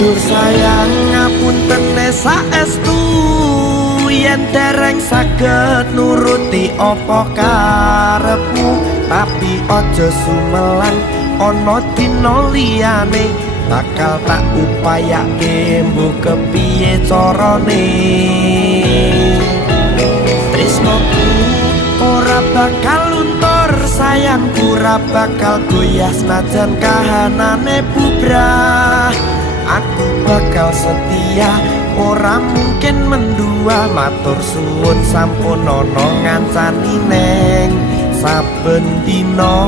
Dur sayang ngapunten saestu yen dereng saged nuruti apa karepmu tapi aja sumelang ana dina liyane bakal tak upayake mbok kepiye carane tresnoku ora bakal luntur sayangku ora bakal goyah senajan kahanane bubrah aku bakal setia ora mungkin mendua matur suwun sampun ana ngancani neng saben dina